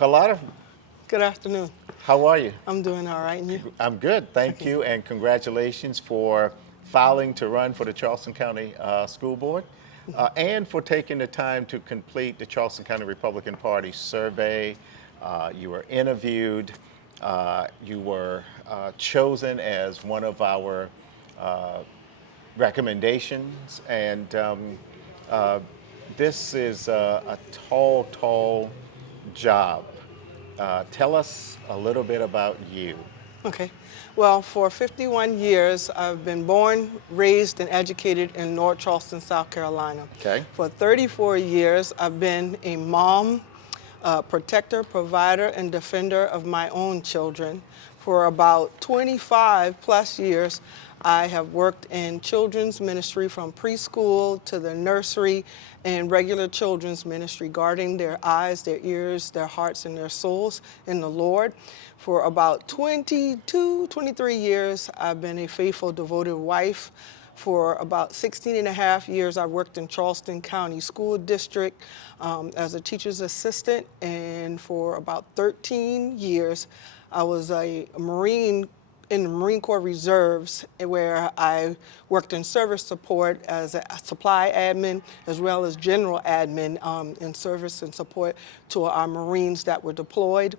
Carlotte, Good afternoon. how are you? I'm doing all right, and you? I'm good, thank Okay. you, and congratulations for filing to run for the Charleston County School Board and for taking the time to complete the Charleston County Republican Party survey. You were interviewed, you were chosen as one of our uh, recommendations, and this is a tall, tall job. Tell us a little bit about you. Okay. Well, for 51 years, I've been born, raised, and educated in North Charleston, South Carolina. Okay. For 34 years, I've been a mom, protector, provider, and defender of my own children. For about 25 plus years, I have worked in children's ministry from preschool to the nursery and regular children's ministry, guarding their eyes, their ears, their hearts, and their souls in the Lord. For about 22, 23 years, I've been a faithful, devoted wife. For about 16 and a half years, I worked in Charleston County School District as a teacher's assistant. And for about 13 years, I was a Marine in the Marine Corps Reserves, where I worked in service support as a supply admin as well as general admin in service and support to our Marines that were deployed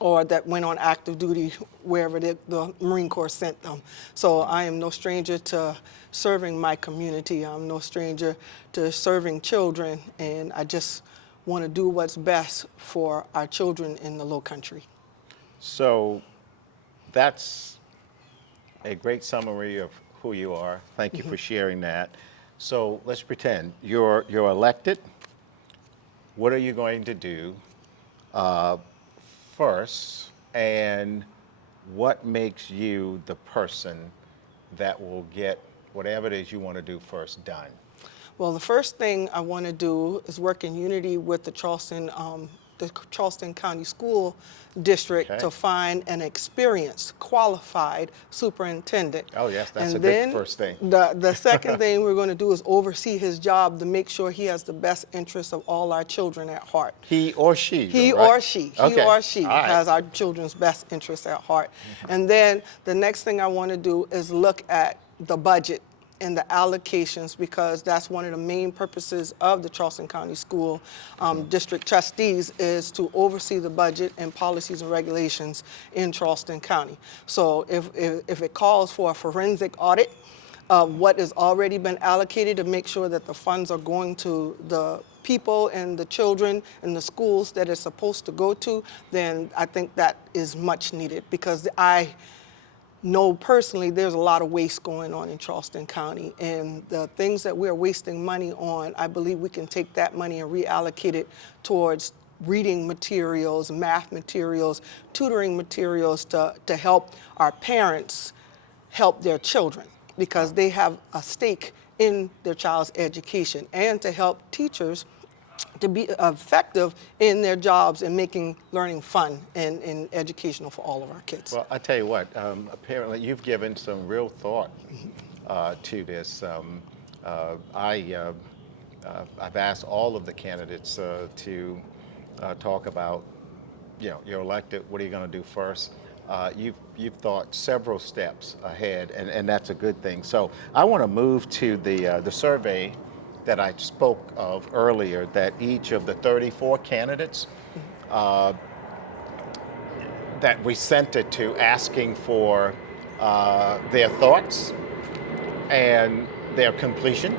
or that went on active duty wherever the Marine Corps sent them. So I am no stranger to serving my community. I'm no stranger to serving children, and I just want to do what's best for our children in the Low Country. So that's a great summary of who you are. Thank you for sharing that. So let's pretend you're elected. What are you going to do first, and what makes you the person that will get whatever it is you want to do first done? Well, the first thing I want to do is work in unity with the Charleston County School District Okay. to find an experienced, qualified superintendent. Oh, yes, that's And a then good first thing. the second thing we're going to do is oversee his job to make sure he has the best interests of all our children at heart. He or she? He though, right? or she, he Okay. or she All right. has our children's best interests at heart. And then the next thing I want to do is look at the budget and the allocations, because that's one of the main purposes of the Charleston County School District trustees, is to oversee the budget and policies and regulations in Charleston County. So if it calls for a forensic audit of what has already been allocated to make sure that the funds are going to the people and the children and the schools that it's supposed to go to, then I think that is much needed, because I know personally there's a lot of waste going on in Charleston County, and the things that we're wasting money on, I believe we can take that money and reallocate it towards reading materials, math materials, tutoring materials to help our parents help their children, because they have a stake in their child's education, and to help teachers to be effective in their jobs and making learning fun and educational for all of our kids. Well, I tell you what, apparently you've given some real thought to this. I've asked all of the candidates to talk about, you're elected, what are you going to do first? You've thought several steps ahead, and that's a good thing. So I want to move to the survey that I spoke of earlier, that each of the 34 candidates that we sent it to, asking for their thoughts and their completion.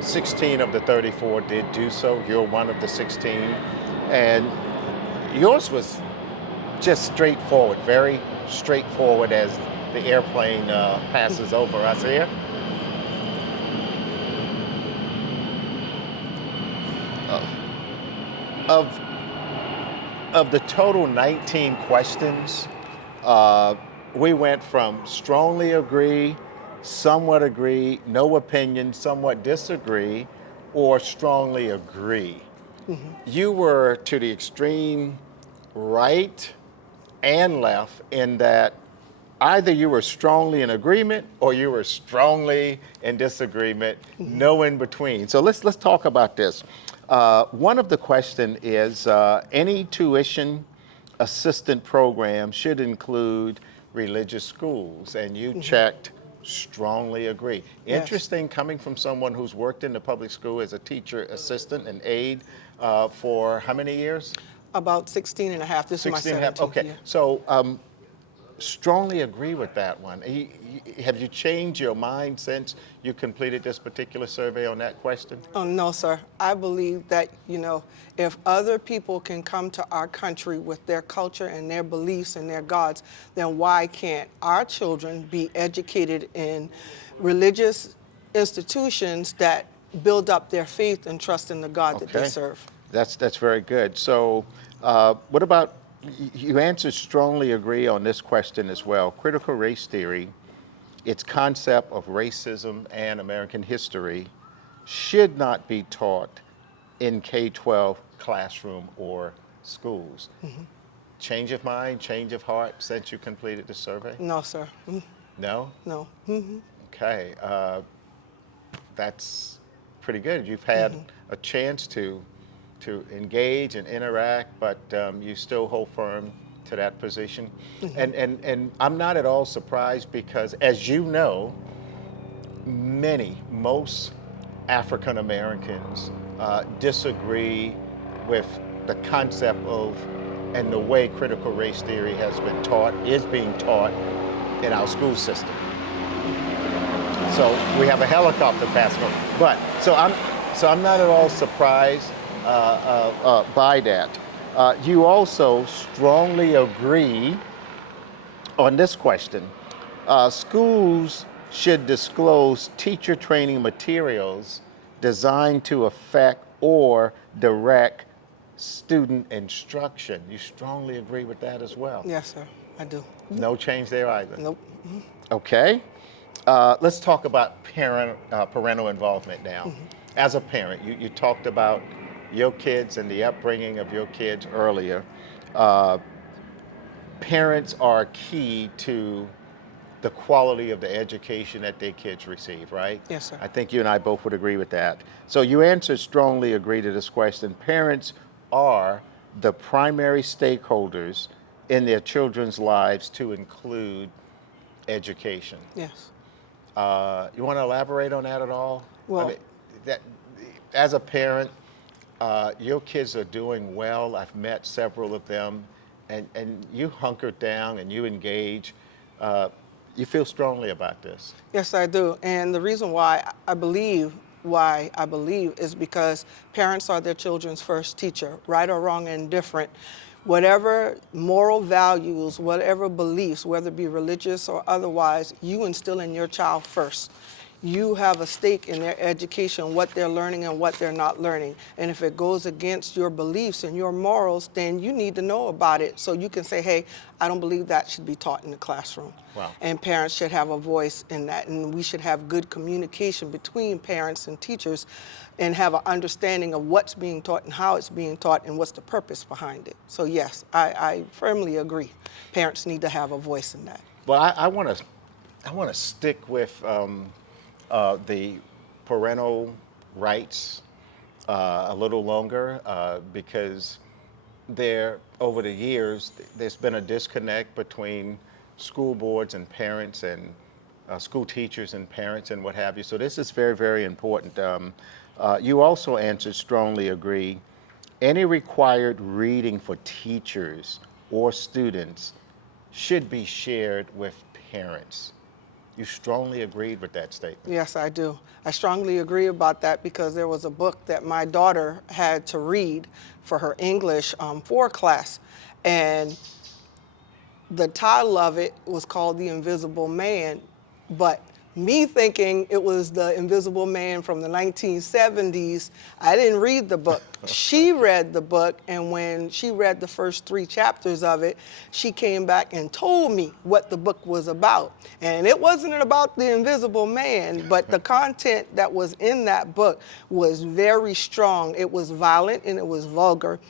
16 of the 34 did do so. You're one of the 16. And yours was just straightforward, very straightforward, as the airplane passes over us here. Of the total 19 questions, we went from strongly agree, somewhat agree, no opinion, somewhat disagree, or strongly agree. You were to the extreme right and left, in that either you were strongly in agreement or you were strongly in disagreement, no in between. So let's talk about this. One of the question is any tuition assistant program should include religious schools, and you checked strongly agree. Yes. Interesting, coming from someone who's worked in the public school as a teacher assistant and aide for how many years? About 16 and a half. This is my 16 and a half. 17th Okay, year. so strongly agree with that one. Have you changed your mind since you completed this particular survey on that question? Oh, no, sir. I believe that, if other people can come to our country with their culture and their beliefs and their gods, then why can't our children be educated in religious institutions that build up their faith and trust in the God that they Okay, serve? that's very good. So, what about you answered strongly agree on this question as well. Critical race theory, its concept of racism and American history, should not be taught in K-12 classroom or schools. Change of mind, change of heart since you completed the survey? No, sir. No? No. Okay, that's pretty good. You've had a chance to engage and interact, but you still hold firm to that position. And I'm not at all surprised because, as you know, most African Americans disagree with the concept of and the way critical race theory has been taught, is being taught in our school system. So we have a helicopter passing over. But so I'm not at all surprised by that. You also strongly agree on this question. Schools should disclose teacher training materials designed to affect or direct student instruction. You strongly agree with that as well. Yes, sir. I do. No change there either. Nope. Okay. Let's talk about parental involvement now. As a parent, you talked about your kids and the upbringing of your kids earlier. Parents are key to the quality of the education that their kids receive, right? Yes, sir. I think you and I both would agree with that. So you answered strongly agree to this question. Parents are the primary stakeholders in their children's lives to include education. Yes. You want to elaborate on that at all? Well, that, as a parent, your kids are doing well. I've met several of them, and you hunker down and you engage. You feel strongly about this. yes, I do. And the reason why I believe is because parents are their children's first teacher, right or wrong, indifferent. Whatever moral values, whatever beliefs, whether it be religious or otherwise, you instill in your child first. You have a stake in their education, what they're learning and what they're not learning. And if it goes against your beliefs and your morals, then you need to know about it so you can say, hey, I don't believe that should be taught in the classroom. Wow. And parents should have a voice in that. And we should have good communication between parents and teachers and have an understanding of what's being taught and how it's being taught and what's the purpose behind it. So yes, I firmly agree. Parents need to have a voice in that. Well, I want to stick with the parental rights a little longer because over the years, there's been a disconnect between school boards and parents and school teachers and parents and what have you. So this is very, very important. You also answered strongly agree. Any required reading for teachers or students should be shared with parents. You strongly agreed with that statement. Yes, I do. I strongly agree about that because there was a book that my daughter had to read for her English 4 class. And the title of it was called The Invisible Man. But me thinking it was the Invisible Man from the 1970s, I didn't read the book. She read the book, and when she read the first 3 chapters of it, she came back and told me what the book was about. And it wasn't about the Invisible Man, but the content that was in that book was very strong. It was violent and it was vulgar.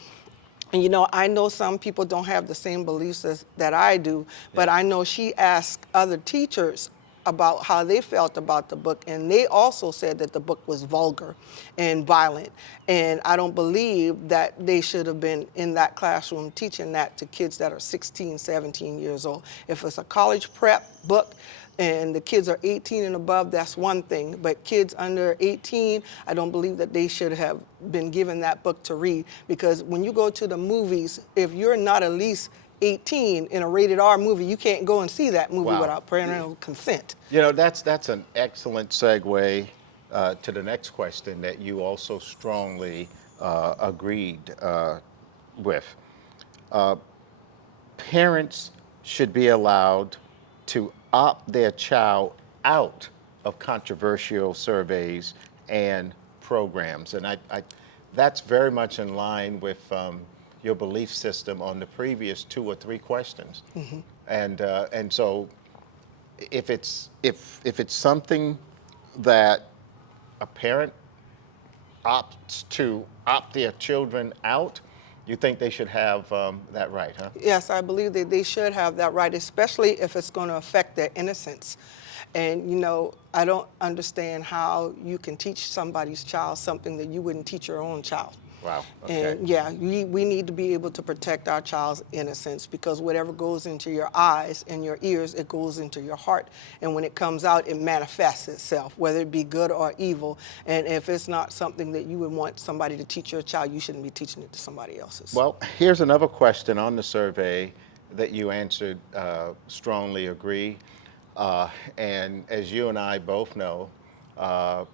And I know some people don't have the same beliefs that I do, but I know she asked other teachers about how they felt about the book, and they also said that the book was vulgar and violent. And I don't believe that they should have been in that classroom teaching that to kids that are 16, 17 years old. If it's a college prep book and the kids are 18 and above, that's one thing. But kids under 18, I don't believe that they should have been given that book to read, because when you go to the movies, if you're not at least 18 in a rated R movie, you can't go and see that movie Wow. without parental consent. You know, that's an excellent segue to the next question that you also strongly agreed with. Parents should be allowed to opt their child out of controversial surveys and programs. And that's very much in line with your belief system on the previous two or three questions. And so if it's something that a parent opts to opt their children out, you think they should have that right, huh? Yes, I believe that they should have that right, especially if it's going to affect their innocence. And I don't understand how you can teach somebody's child something that you wouldn't teach your own child. Wow. Okay. And yeah, we need to be able to protect our child's innocence, because whatever goes into your eyes and your ears, it goes into your heart. And when it comes out, it manifests itself, whether it be good or evil. And if it's not something that you would want somebody to teach your child, you shouldn't be teaching it to somebody else's. Well, here's another question on the survey that you answered strongly agree. And as you and I both know, uh,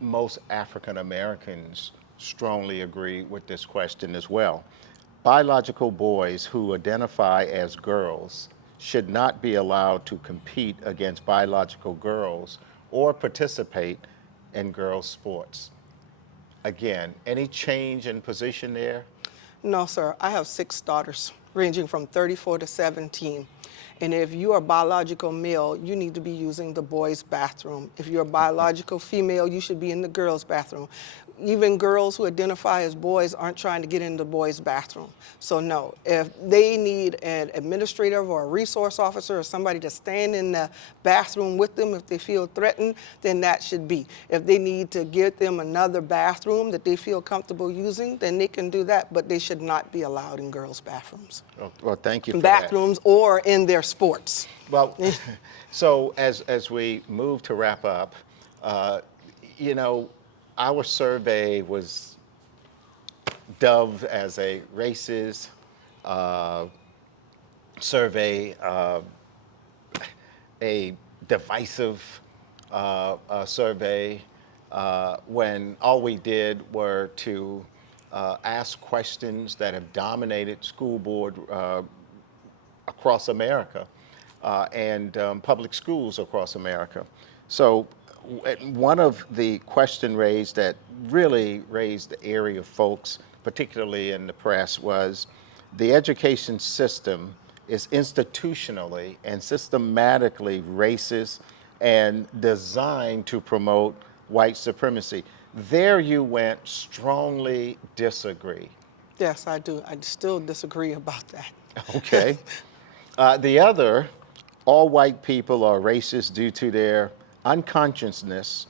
most African Americans strongly agree with this question as well. Biological boys who identify as girls should not be allowed to compete against biological girls or participate in girls' sports. Again, any change in position there? No, sir. I have 6 daughters, ranging from 34 to 17. And if you are biological male, you need to be using the boys' bathroom. If you're a biological female, you should be in the girls' bathroom. Even girls who identify as boys aren't trying to get in the boys' bathroom. So no, if they need an administrator or a resource officer or somebody to stand in the bathroom with them if they feel threatened, then that should be. If they need to get them another bathroom that they feel comfortable using, then they can do that, but they should not be allowed in girls' bathrooms. Well, thank you for that. Bathrooms or in their sports. Well, so as we move to wrap up, uh, you know, our survey was dubbed as a racist uh, survey, a divisive survey, when all we did were to ask questions that have dominated school board across America and public schools across America. So one of the question raised that really raised the area of folks, particularly in the press, was the education system is institutionally and systematically racist and designed to promote white supremacy. There you went strongly disagree. Yes, I do. I still disagree about that. Okay. The other, all white people are racist due to their unconsciousness,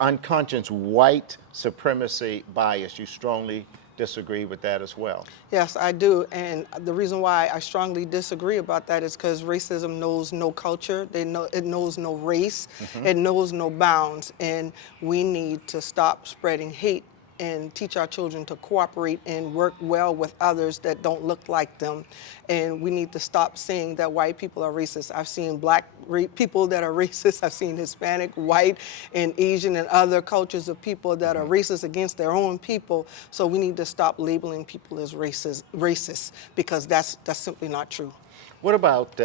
unconscious white supremacy bias. You strongly disagree with that as well. Yes, I do. And the reason why I strongly disagree about that is because racism knows no culture. It knows no race. It knows no bounds. And we need to stop spreading hate and teach our children to cooperate and work well with others that don't look like them. And we need to stop saying that white people are racist. I've seen black people that are racist. I've seen Hispanic, white, and Asian and other cultures of people that are racist against their own people. So we need to stop labeling people as racist, because that's simply not true. What about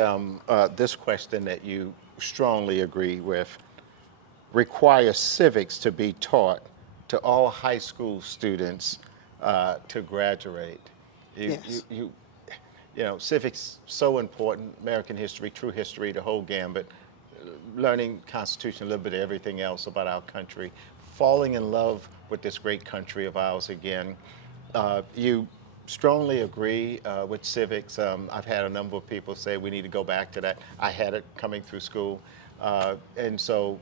this question that you strongly agree with? Require civics to be taught to all high school students to graduate. Yes. You know, civics so important. American history, true history, the whole gambit. Learning Constitution, a little bit of everything else about our country. Falling in love with this great country of ours again. You strongly agree with civics. I've had a number of people say we need to go back to that. I had it coming through school. And so,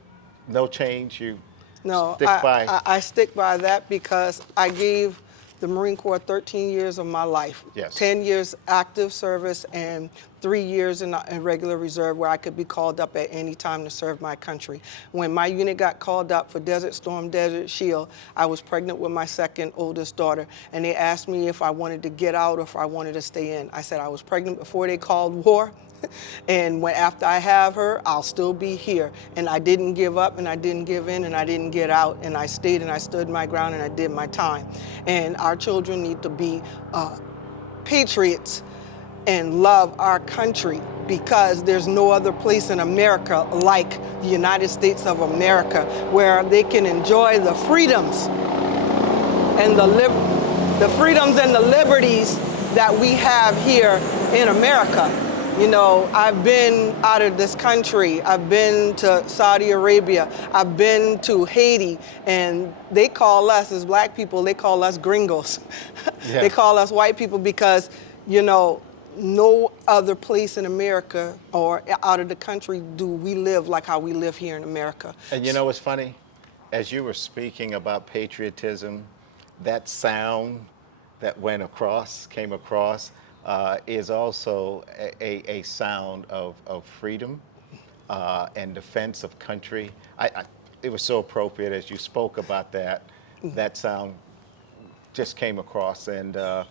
no change. You No, stick by. I stick by that because I gave the Marine Corps 13 years of my life, Yes. 10 years active service and 3 years in regular reserve where I could be called up at any time to serve my country. When my unit got called up for Desert Storm, Desert Shield, I was pregnant with my second oldest daughter, and they asked me if I wanted to get out or if I wanted to stay in. I said I was pregnant before they called war. And when after I have her, I'll still be here. And I didn't give up, and I didn't give in, and I didn't get out, and I stayed and I stood my ground and I did my time. And our children need to be patriots and love our country because there's no other place in America like the United States of America where they can enjoy the freedoms and the freedoms and the liberties that we have here in America. You know, I've been out of this country. I've been to Saudi Arabia. I've been to Haiti, and they call us, as black people, they call us gringos. Yeah. They call us white people because, you know, no other place in America or out of the country do we live like how we live here in America. And you know what's funny? As you were speaking about patriotism, that sound that came across, is also a sound of freedom and defense of country. It was so appropriate as you spoke about that. That sound just came across, and I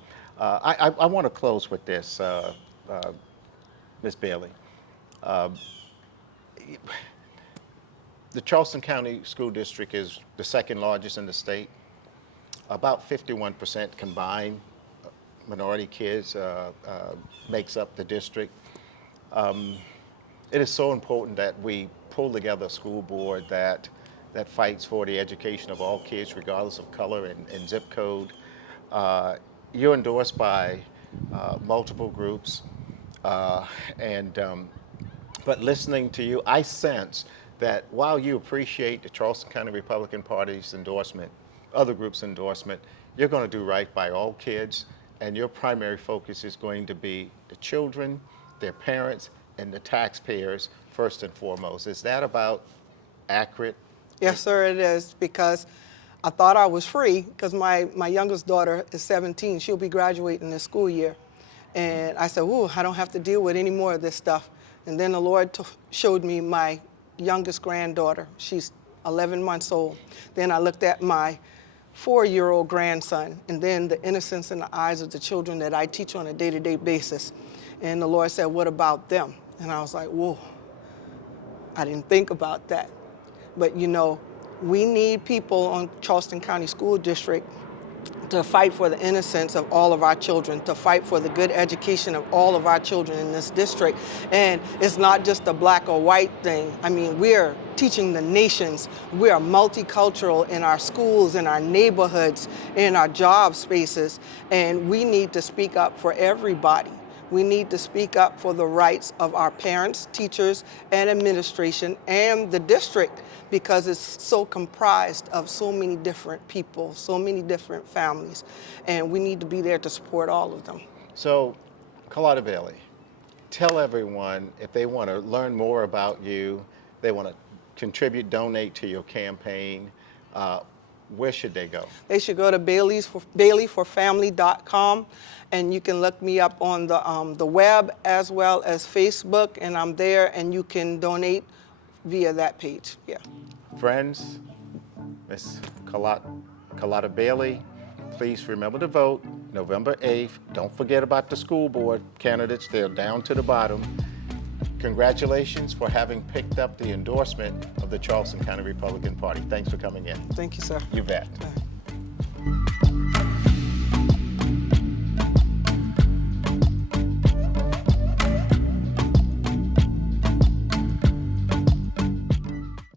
want to close with this, Ms. Bailey. The Charleston County School District is the second largest in the state. About 51% combined minority kids makes up the district. It is so important that we pull together a school board that fights for the education of all kids, regardless of color and zip code. You're endorsed by multiple groups, but listening to you, I sense that while you appreciate the Charleston County Republican Party's endorsement, other groups' endorsement, you're going to do right by all kids, and your primary focus is going to be the children, their parents, and the taxpayers first and foremost. Is that about accurate? Yes, sir, it is, because I thought I was free because my youngest daughter is 17. She'll be graduating this school year. And I said, ooh, I don't have to deal with any more of this stuff. And then the Lord showed me my youngest granddaughter. She's 11 months old. Then I looked at my 4-year-old grandson, and then the innocence in the eyes of the children that I teach on a day-to-day basis. And the Lord said, what about them? And I was like, whoa, I didn't think about that. But you know, we need people on Charleston County School District to fight for the innocence of all of our children, to fight for the good education of all of our children in this district. And it's not just a black or white thing. I mean, we're teaching the nations. We are multicultural in our schools, in our neighborhoods, in our job spaces, and we need to speak up for everybody. We need to speak up for the rights of our parents, teachers, and administration, and the district, because it's so comprised of so many different people, so many different families, and we need to be there to support all of them. So, Carlotte Bailey, tell everyone if they want to learn more about you, they want to contribute, donate to your campaign, where should they go? They should go to baileyforfamily.com, and you can look me up on the web as well as Facebook, and I'm there, and you can donate via that page. Yeah. Friends, Ms. Carlotte Bailey, please remember to vote November 8th. Don't forget about the school board candidates. They're down to the bottom. Congratulations for having picked up the endorsement of the Charleston County Republican Party. Thanks for coming in. Thank you, sir. You bet.